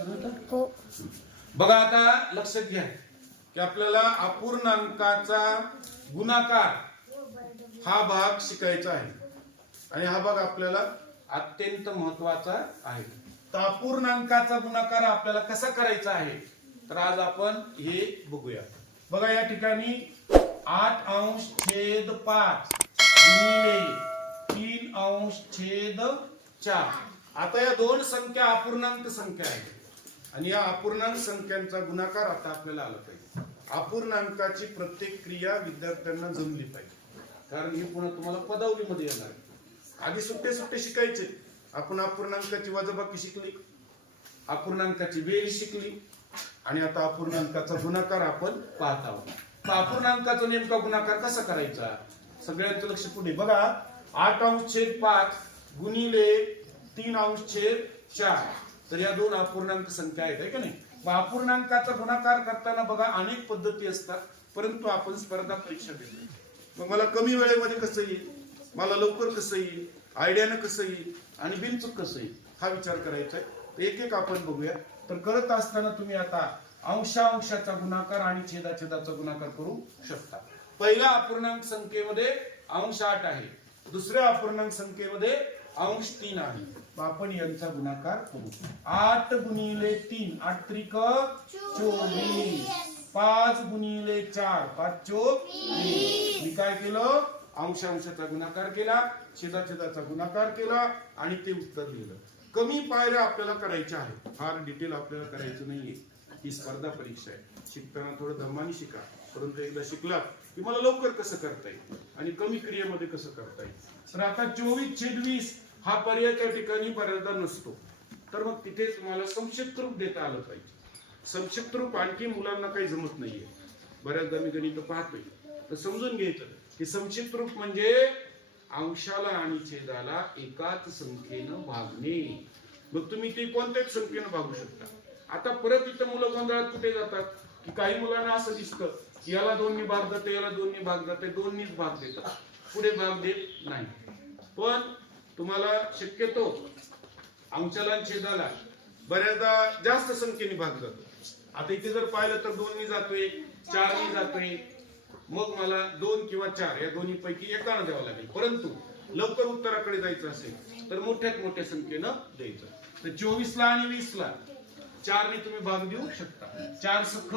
हो. बघा आता लक्षात घ्या की आपल्याला अपूर्णांकाचा गुणाकार हा भाग शिकायचा आहे. आणि हा भाग आपल्याला अत्यंत महत्त्वाचा आहे. तर अपूर्णांकाचा गुणाकार आपल्याला कसा करायचा आहे? तर आज आपण हे बघूया. बघा या ठिकाणी आठ अंश छेद पाच तीन अंश छेद चार. आता या दोन संख्या अपूर्णांक संख्या आहेत. आणि या अपूर्णांक संख्यांचा गुणाकार आता आपल्याला आला पाहिजे. अपूर्णांकाची प्रत्येक क्रिया विद्यार्थ्यांना जमली पाहिजे. कारण हे पुन्हा तुम्हाला पदावलीमध्ये येणार आधी सुट्टे सुट्टे शिकायचे. आपण अपूर्णांकाची वजाबाकी शिकली. अपूर्णांकाची वेळ शिकली. आणि आता अपूर्णांकाचा गुणाकार आपण पाहत आहोत. अपूर्णांकाचा नेमका गुणाकार कसा करायचा? सगळ्यांचं लक्ष पुढे. बघा आठ अंश छेद पाच गुणिले तीन अंश छेद चार. तर या दोन अपूर्णांक संख्या आहेत आहे का नाही? मग अपूर्णांकाचा गुणाकार करताना बघा अनेक पद्धती असतात परंतु आपण स्पर्धा परीक्षा देतो मग मला कमी वेळेमध्ये कसं येईल? मला लवकर कसं येईल? आयडियानं कसं येईल? आणि बिनचूक कसं येईल? हा विचार करायचा आहे. एक एक आपण बघूया. तर करत असताना तुम्ही आता अंशांशाचा गुणाकार आणि छेदाछेदाचा गुणाकार करू शकता. पहिल्या अपूर्णांक संख्येमध्ये अंश आठ आहे. दुसऱ्या अपूर्णांक संख्येमध्ये अंश तीन आहे. आपण यांचा गुणाकार करू. आठ गुणिले तीन आठ त्रिक चोवीस. पाच गुणिले चार पाच चोवीस. मी काय केलं? अंशांशाचा गुणाकार केला छेदाछेदाचा गुणाकार केला आणि ते उत्तर लिहिलं. कमी पायऱ्या आपल्याला करायच्या आहेत. फार डिटेल आपल्याला करायचं नाहीये. ही स्पर्धा परीक्षा आहे. शिकताना थोडं धम्माने शिका. परंतु एकदा शिकला की मला लवकर कसं करता येईल? आणि कमी क्रियेमध्ये कसं करता येईल? तर आता चोवीस छेदवीस हा पर्याय त्या ठिकाणी बऱ्याचदा नसतो. तर मग तिथे तुम्हाला संक्षिप्त रूप देता आलं पाहिजे. संक्षिप्त रूप आणखी मुलांना काही जमत नाहीये. बऱ्याचदा मी गणित पाहतोय. तर समजून घ्यायचं की संक्षिप्त रूप म्हणजे अंशाला आणि छेदाला एकाच संख्येनं भागणे. मग तुम्ही ते कोणत्याच संख्येनं भागू शकता. आता परत इथं मुलं गोंधळात कुठे जातात? की काही मुलांना असं दिसतं की याला दोन्ही भाग जाते याला दोन्ही भाग जाते दोन्हीच भाग देतात. पुढे भाग देत नाही. पण तुम्हाला शक्यतो अंशाला छेदाला बऱ्याचदा जास्त संख्येने भाग जातो आता इथे जर पाहिलं तर दोन मी जातोय चारनी जातोय. मग मला दोन किंवा चार या दोन्ही पैकी एकानं द्यावं लागेल. परंतु लवकर उत्तराकडे जायचं असेल तर मोठ्यात मोठ्या संख्येनं द्यायचं. तर चोवीस ला आणि वीस ला चारने तुम्ही भाग देऊ शकता. चार सुख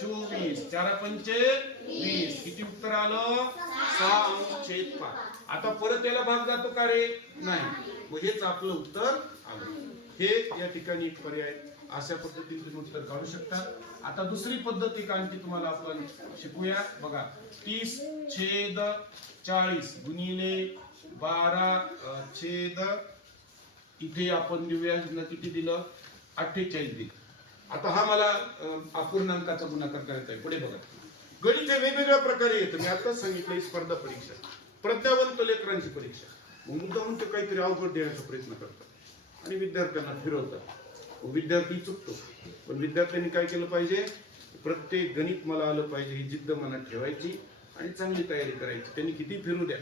चोवीस. चार पंचे वीस. किती उत्तर आलं? सहा अंश छेद पाच आता परत याला भाग जातो का रे? नाही. मग हेच आपलं उत्तर आलं. हे या ठिकाणी एक पर्याय. अशा पद्धतीने तुम्ही उत्तर काढू शकता. आता दुसरी पद्धत एक आणखी तुम्हाला आपण शिकूया. बघा तीस छेद चाळीस गुणिले बारा छेद. इथे आपण देऊया किती दिलं? अठ्ठेचाळीस दिलं. आता हा मला अ, अपूर्णांकाचा गुणाकार करायचा आहे. पुढे बघा. गणित हे वेगवेगळ्या प्रकारे येतं. मी आताच सांगितलं स्पर्धा परीक्षा. प्रज्ञावंत लेकरांची परीक्षा. मग मुद्दाहून ते काहीतरी अवघड देण्याचा प्रयत्न करतात. आणि विद्यार्थ्यांना फिरवतात. विद्यार्थी चुकतो. पण विद्यार्थ्यांनी काय केलं पाहिजे? प्रत्येक गणित मला आलं पाहिजे ही जिद्द मनात ठेवायची आणि चांगली तयारी करायची. त्यांनी किती फिरू द्या?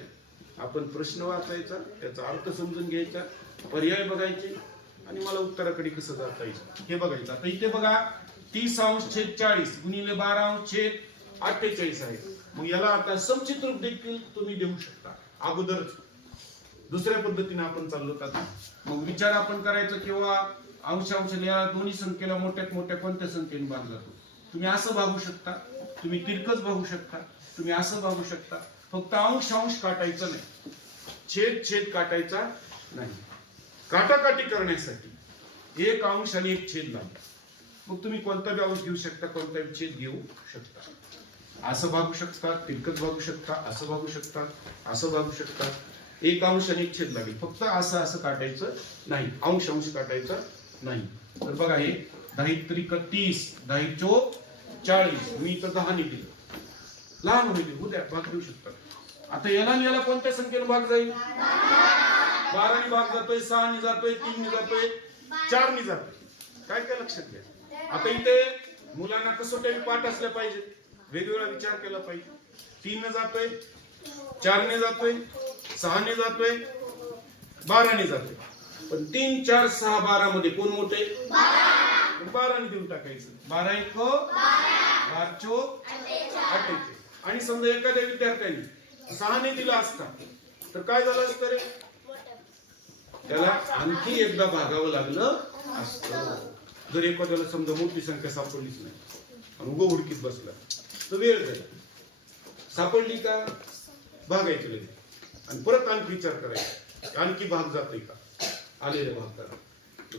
आपण प्रश्न वाचायचा त्याचा अर्थ समजून घ्यायचा पर्याय बघायचे. आणि मला उत्तराकडे कसं जाता येईल? हे बघायचं. आता इथे बघा तीस अंश छेद चाळीस गुणिले बारा अंश छेद अठ्ठेचाळीस आहे. मग याला आता समचित रूप देखील तुम्ही देऊ शकता. अगोदर दुसऱ्या पद्धतीने आपण चाललो आता मग विचार आपण करायचा किंवा अंश अंश या दोन्ही संख्येला मोठ्यात मोठ्या कोणत्या संख्येने बांधला तो? तुम्ही असं भागू शकता. तुम्ही तिरकच भागू शकता. तुम्ही असं भागू शकता. फक्त अंश अंश काटायचं नाही. छेद छेद काटायचा नाही. काटाकाटी करण्यासाठी एक अंश आणि एक छेद लागतो मग तुम्ही कोणता बी अंश घेऊ शकता कोणता बी छेद घेऊ शकता. असं भागू शकता तिरकत भागू शकता असं भागू शकता असं भागू शकता. एक अंश आणि एक छेद लागेल फक्त असं असं काटायचं नाही. अंश अंश काढायचं नाही. तर बघा हे दहा त्रिक तीस दहा चोक चाळीस. मी तर दहा निघेल लहान होईल. उद्या भाग देऊ शकतात आता याला आणि याला कोणत्या संख्येने भाग जाईल? बाराने भाग जातोय सहाने जातोय तीनने जातोय चारने जातोय. काय काय लक्षात घ्या. आता इथे मुलांना कसोट्या पाठ असल्या पाहिजे वेगवेगळा विचार केला पाहिजे. तीनने जातोय चारने जातोय सहाने जातोय बाराने जातोय. पण तीन चार सहा बारा मध्ये कोण मोठे? बाराने देऊन टाकायचं. बारा एक बारचो चोक अठ्ठेचाळीस आणि समजा एखाद्या विद्यार्थ्याने सहाने दिला असता तर काय झालं असतं रे? त्याला आणखी एकदा भागावं लागलं असतं. जर एखाद्याला समजा मोठी संख्या सापडलीच नाही आणि उगं हुडकीत बसला तर वेळ जाईल सापडली का? भागायची लगेच. आणि परत आणखी विचार करायचा आणखी भाग जातोय का? आलेले भाग करा.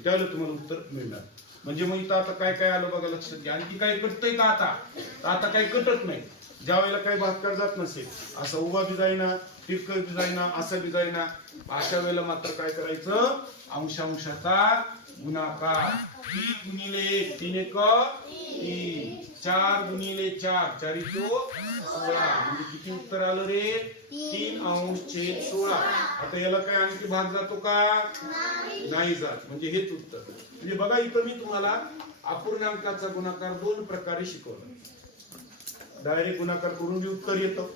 त्यावेळेला तुम्हाला उत्तर मिळणार. म्हणजे मग इथं आता काय काय आलं बघा लक्षात घ्या. आणखी काय कटतंय का आता? आता काही कटत नाही. ज्या वेळेला काही भागकार जात नसेल असा उभा बी जाईना तिरक बी जाईना असं बी जाईना अशा वेळेला मात्र काय करायचं? अंशांशाचा गुणाकार. तीन गुणिले तीन एक तीन. चार गुणिले चार. चारी तो सोळा. म्हणजे किती उत्तर आलं रे? तीन अंश छेद सोळा. आता याला काय आणखी भाग जातो का? नाही जात. म्हणजे हेच उत्तर. म्हणजे बघा इथं मी तुम्हाला अपूर्णांकाचा गुणाकार दोन प्रकारे शिकवला. डायरेक्ट गुणाकार करून बी उत्तर येतं.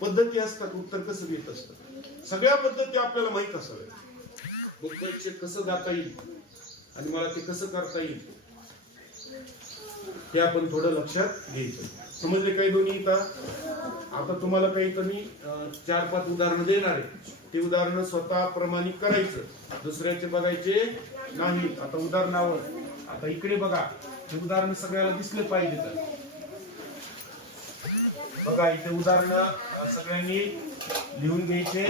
पद्धती असतात उत्तर कसं येत असतं सगळ्या पद्धती आपल्याला माहीत असाव्या मग परीक्षे कसं जाता येईल? आणि मला ते कसं करता येईल? ते आपण थोडं लक्षात घ्यायचं. समजले काही दोन्ही का आता तुम्हाला काही कमी चार पाच उदाहरणं देणार आहे. ते उदाहरणं स्वतः प्रमाणित करायचं. दुसऱ्याचे बघायचे नाही. आता उदाहरणावर. आता इकडे बघा. हे उदाहरण सगळ्याला दिसले पाहिजे तर. बघा इथे उदाहरण सगळ्यांनी लिहून घ्यायचे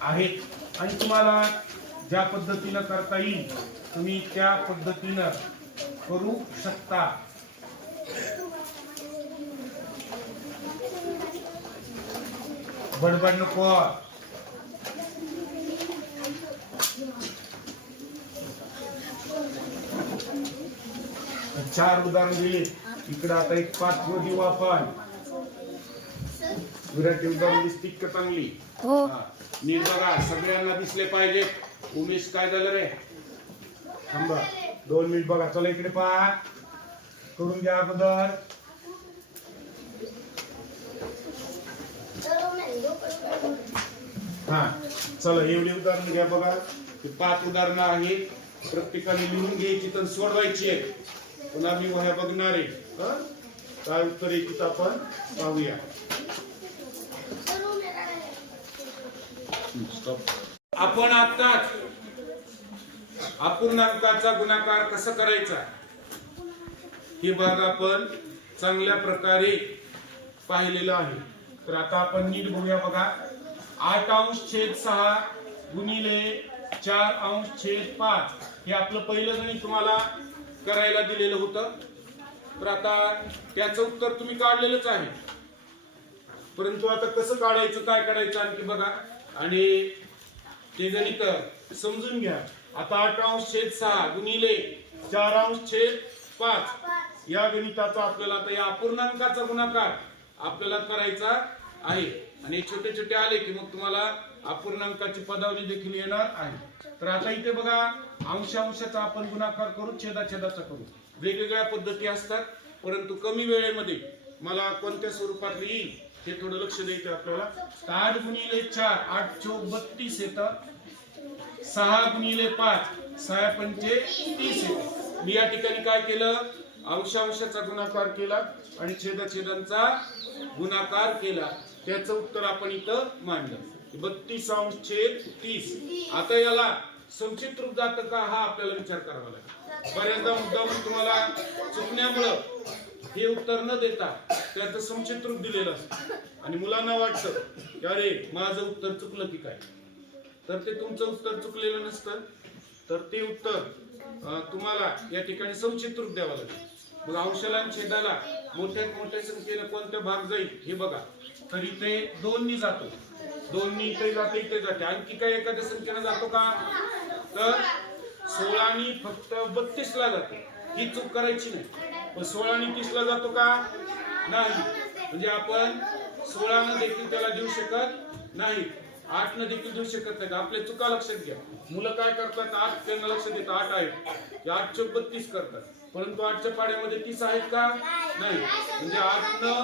आहेत. आणि तुम्हाला ज्या पद्धतीनं करता येईल तुम्ही त्या पद्धतीनं करू शकता. बडबड नको. चार उदाहरण दिले इकडे आता एक पाच देऊ आपण दिसतील का चांगली? हो. नीट बघा सगळ्यांना दिसले पाहिजे उमेश काय झालं रे? थांबा. दोन मिनिट बघा. चला इकडे पहा. करून घ्या अगोदर. हा. चला एवढी उदाहरणं घ्या बघा. हे पाच उदाहरणं आहेत. प्रत्येकाने लिहून घ्यायची तर सोडवायची आहे पुन्हा मी वह्या बघणार. आहे? काय उत्तर आहे तिथं आपण? पाहूया. आपण आताच अपूर्णांकाचा गुणाकार कसा करायचा? हे भाग आपण चांगल्या प्रकारे पाहिलेलं आहे. तर आता आपण नीट बघूया बघा. आठ अंश छेद सहा गुणिले चार अंश छेद पाच हे आपलं पहिलं गणित तुम्हाला करायला दिलेलं होतं. तर आता त्याचं उत्तर तुम्ही काढलेलंच आहे. परंतु आता कसं काढायचं काय काढायचं आणखी बघा. आणि ते गणित समजून घ्या. आता आठ अंश छेद सहा गुणिले चार अंश छेद पाच. या गणिताचा आपल्याला आता या अपूर्णांकाचा गुणाकार आपल्याला करायचा आहे. आणि हे छोटे छोटे आले की मग तुम्हाला अपूर्णांकाची पदावली देखील येणार आहे. तर आता इथे बघा अंशांशाचा आपण गुणाकार करू छेदाछेदाचा करू. वेगवेगळ्या पद्धती असतात परंतु कमी वेळेमध्ये मला कोणत्या स्वरूपात येईल हे थोडं लक्ष द्यायचं आपल्याला. चार आठ गुणिले चार आठ चौक बत्तीस येतं सहा गुणिले पाच सहा पंचे तीस येते मी या ठिकाणी काय केलं? अंशांशाचा गुणाकार केला आणि छेदाछेदांचा गुणाकार केला. त्याचं उत्तर आपण इथं मांडलं. बत्तीस अंश छेद तीस. आता याला संक्षिप्त रूप जातं का? हा आपल्याला विचार करावा लागेल. बऱ्याचदा मुद्दा म्हणून तुम्हाला चुकण्यामुळं हे उत्तर न देता त्याचं संचित रूप दिलेलं असतं. आणि मुलांना वाटतं की अरे माझं उत्तर चुकलं की काय? तर ते तुमचं उत्तर चुकलेलं नसतं. तर ते उत्तर तुम्हाला या ठिकाणी संक्षिप्त रूप द्यावं लागेल. मग अंशाला छेदाला मोठ्या मोठ्या संख्येनं कोणता भाग जाईल हे बघा. तर इथे दोन्ही जातो. दोन्ही इथे जाते इथे जाते. आणखी काय एखाद्या संख्येनं जातो का? तर सोळानी फक्त बत्तीस ला जातो. ही चूक करायची नाही. पण सोळा आणि तीसला जातो का? नाही. म्हणजे आपण सोळानं देखील त्याला देऊ शकत नाही. आठ न देखील देऊ शकत नाही. आपल्या चुका लक्षात घ्या. मुलं काय करतात? आठ त्यांना लक्ष देतात आठ आहेत. आठशे आठ बत्तीस करतात. परंतु आठच्या पाड्यामध्ये तीस आहेत का? नाही. म्हणजे आठ न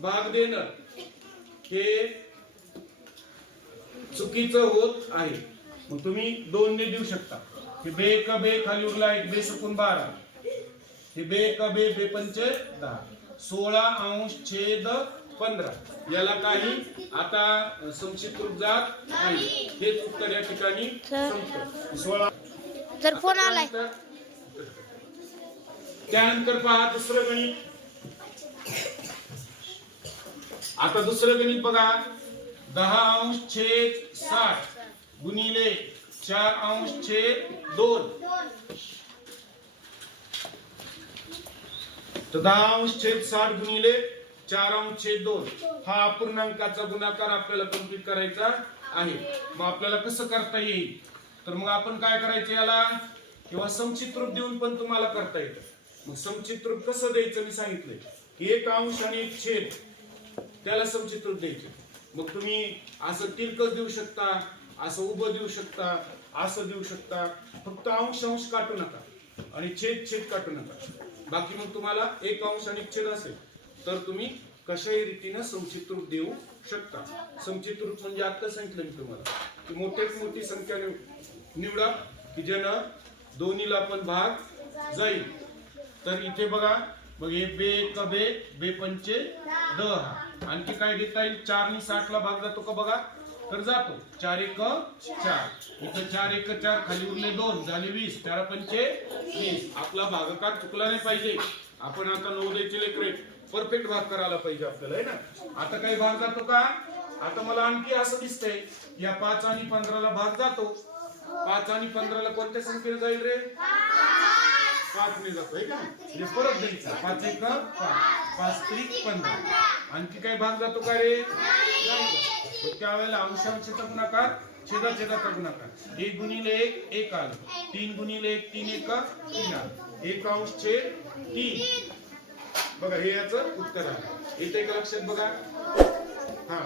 भाग देणं हे चुकीचं होत आहे. मग तुम्ही दोन ने देऊ शकता. हे बे एक बे खाली उरला एक बे सुकून बारा. हे बे एक बे बे पंचे दहा. सोळा अंश छेद पंधरा. याला काही आता संक्षिप्त रूप जात नाही हेच उत्तर या ठिकाणी. संपतं. सोळा. सर फोन आलाय. त्यानंतर त्यानंतर पहा दुसरं गणित. आता दुसरं गणित बघा. दहा अंश छेद साठ गुणिले चार अंश छेद दोन. तर दहा अंश छेद साठ गुणिले चार अंश छेद दोन. हा अपूर्णांकाचा गुणाकार आपल्याला कंप्लीट करायचा आहे. मग आपल्याला कसं करता येईल? तर मग आपण काय करायचं याला? किंवा समचित रूप देऊन पण तुम्हाला करता येतं. मग समचित रूप कसं द्यायचं मी सांगितलंय. की एक अंश आणि एक छेद. त्याला समचित रूप द्यायचे. मग तुम्ही असं तिरकस देऊ शकता असं उभं देऊ शकता असं देऊ शकता. फक्त अंश अंश काटू नका. आणि छेद छेद काटू नका. बाकी मग तुम्हाला एक अंश आणि छेद असेल तर तुम्ही कशाही रीतीनं समचित रूप देऊ शकता. समचित रूप म्हणजे आता सांगितलं मी तुम्हाला की मोठ्यात मोठी संख्या निव- निवडा की ज्यानं दोन्हीला पण भाग जाईल. तर इथे बघा मग हे बे एक बे बे पंचे दहा. आणखी काय देता येईल? चार नि साठ ला भाग जातो का बघा? तर जातो. चार एक चार. इथं चार एक चार. खाली उरले दोन झाले वीस. चार पंचे वीस. आपला भागाकार चुकला नाही पाहिजे. आपण आता नऊ द्यायचे लेकरे परफेक्ट भाग करायला पाहिजे आपल्याला आहे ना? आता काही भाग जातो का? आता मला आणखी असं दिसतंय. या पाच आणि पंधराला भाग जातो. पाच आणि पंधराला कोणत्या संख्येने जाईल रे? पाच ने जातो हे का? म्हणजे परत द्यायचा. पाच एक पाच. पाच त्रिक पंधरा. आणखी काही भाग जातो का रे? नाही त्यावेळेला अंशांशाचा गुणाकार छेदा छेदाचा गुणाकार एक गुणिले एक एक आलं. तीन गुणिले एक तीन एक तीन आलं. एक अंश छेद तीन. बघा हे याचं उत्तर आहे. येते का लक्षात बघा. हा.